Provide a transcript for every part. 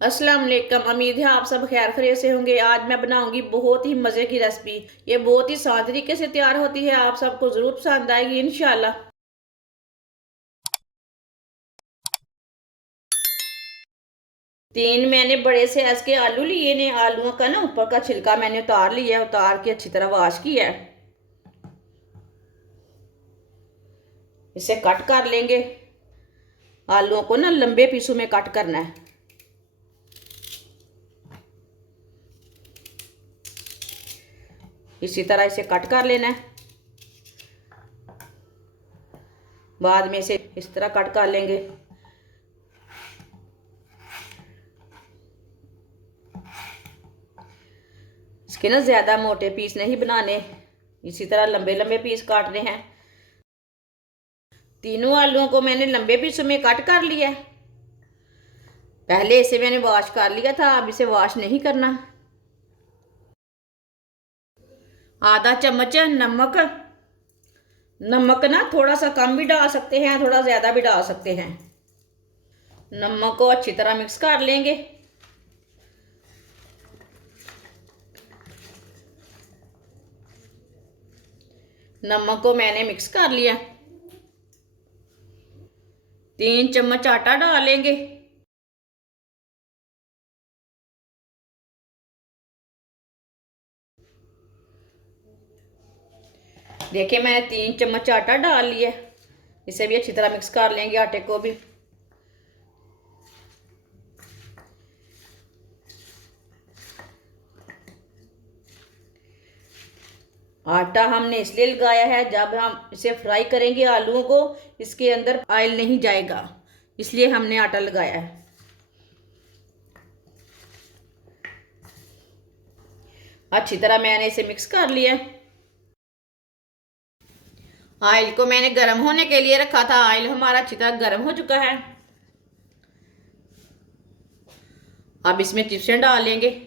अस्सलाम वालेकुम। उम्मीद है आप सब खैर खैरियत से होंगे। आज मैं बनाऊंगी बहुत ही मज़े की रेसिपी। ये बहुत ही आसान तरीके से तैयार होती है, आप सबको ज़रूर पसंद आएगी इंशाल्लाह। तीन मैंने बड़े से साइज के आलू लिए ने। आलूओं का ना ऊपर का छिलका मैंने उतार लिया है, उतार के अच्छी तरह वॉश किया है। इसे कट कर लेंगे। आलूओं को ना लंबे पीसों में कट करना है। इसी तरह इसे कट कर लेना है। बाद में इसे इस तरह कट कर लेंगे। इसके ना ज़्यादा मोटे पीस नहीं बनाने, इसी तरह लंबे लंबे पीस काटने हैं। तीनों आलूओं को मैंने लंबे पीसों में कट कर लिया है। पहले इसे मैंने वॉश कर लिया था, अब इसे वॉश नहीं करना। आधा चम्मच नमक। नमक ना थोड़ा सा कम भी डाल सकते हैं, थोड़ा ज़्यादा भी डाल सकते हैं। नमक को अच्छी तरह मिक्स कर लेंगे। नमक को मैंने मिक्स कर लिया। 3 चम्मच आटा डालेंगे। देखिए मैंने 3 चम्मच आटा डाल लिया। इसे भी अच्छी तरह मिक्स कर लेंगे, आटे को भी। आटा हमने इसलिए लगाया है, जब हम इसे फ्राई करेंगे आलूओं को, इसके अंदर ऑयल नहीं जाएगा, इसलिए हमने आटा लगाया है। अच्छी तरह मैंने इसे मिक्स कर लिया। ऑयल को मैंने गर्म होने के लिए रखा था। ऑयल हमारा अच्छी तरह गर्म हो चुका है। अब इसमें चिप्सें डालेंगे।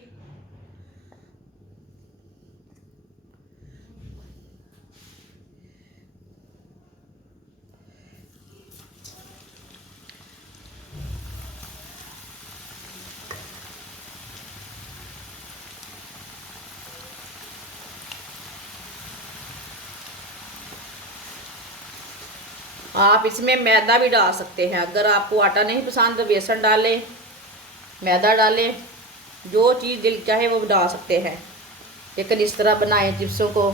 आप इसमें मैदा भी डाल सकते हैं। अगर आपको आटा नहीं पसंद तो बेसन डालें, मैदा डालें, जो चीज़ दिल चाहे वो डाल सकते हैं। लेकिन इस तरह बनाएं चिप्सों को।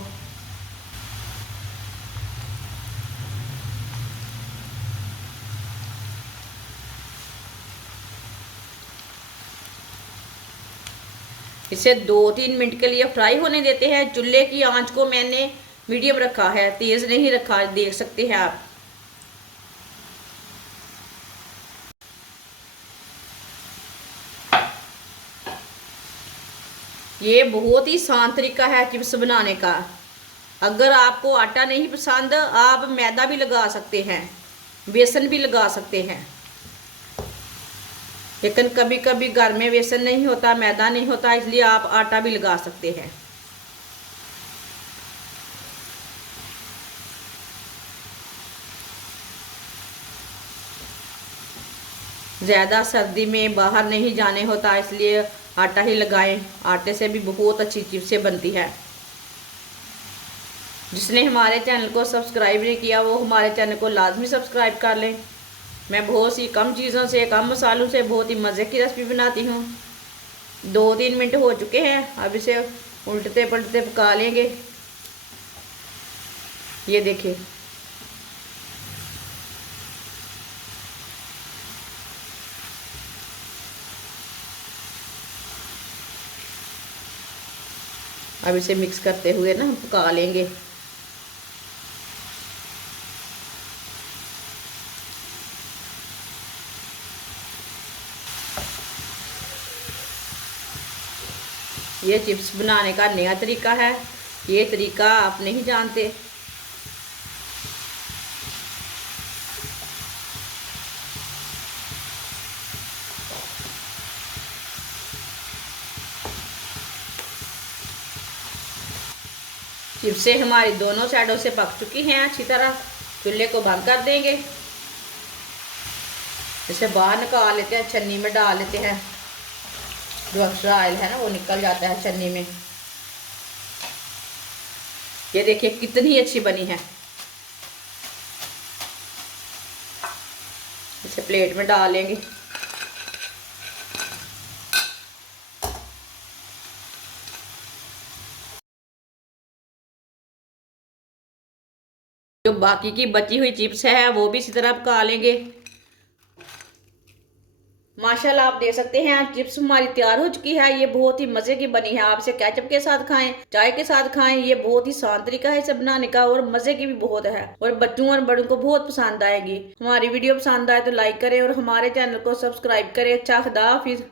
इसे 2-3 मिनट के लिए फ्राई होने देते हैं। चूल्हे की आंच को मैंने मीडियम रखा है, तेज़ नहीं रखा, देख सकते हैं आप। ये बहुत ही आसान तरीका है चिप्स बनाने का। अगर आपको आटा नहीं पसंद, आप मैदा भी लगा सकते हैं, बेसन भी लगा सकते हैं। लेकिन कभी कभी घर में बेसन नहीं होता, मैदा नहीं होता, इसलिए आप आटा भी लगा सकते हैं। ज़्यादा सर्दी में बाहर नहीं जाने होता, इसलिए आटा ही लगाएं। आटे से भी बहुत अच्छी चिप्सें बनती है। जिसने हमारे चैनल को सब्सक्राइब नहीं किया, वो हमारे चैनल को लाजमी सब्सक्राइब कर लें। मैं बहुत सी कम चीज़ों से, कम मसालों से बहुत ही मज़े की रेसिपी बनाती हूँ। 2-3 मिनट हो चुके हैं। अब इसे उल्टते पलटते पका लेंगे। ये देखिए, अब इसे मिक्स करते हुए ना पका लेंगे। ये चिप्स बनाने का नया तरीका है। ये तरीका आप नहीं जानते। चिप्सें हमारी दोनों साइडों से पक चुकी हैं अच्छी तरह। चूल्हे को बंद कर देंगे। इसे बाहर निकाल लेते हैं, छन्नी में डाल लेते हैं। जो एक्स्ट्रा ऑयल है ना वो निकल जाता है छन्नी में। ये देखिए कितनी अच्छी बनी है। इसे प्लेट में डालेंगे। जो बाकी की बची हुई चिप्स है वो भी इसी तरह पका लेंगे। माशाल्लाह आप देख सकते हैं चिप्स हमारी तैयार हो चुकी है। ये बहुत ही मजे की बनी है। आप इसे केचप के साथ खाएं, चाय के साथ खाएं। ये बहुत ही आसान तरीका है इसे बनाने का और मजे की भी बहुत है और बच्चों और बड़ों को बहुत पसंद आएगी। हमारी वीडियो पसंद आए तो लाइक करें और हमारे चैनल को सब्सक्राइब करें। अच्छा, खुदा हाफिज।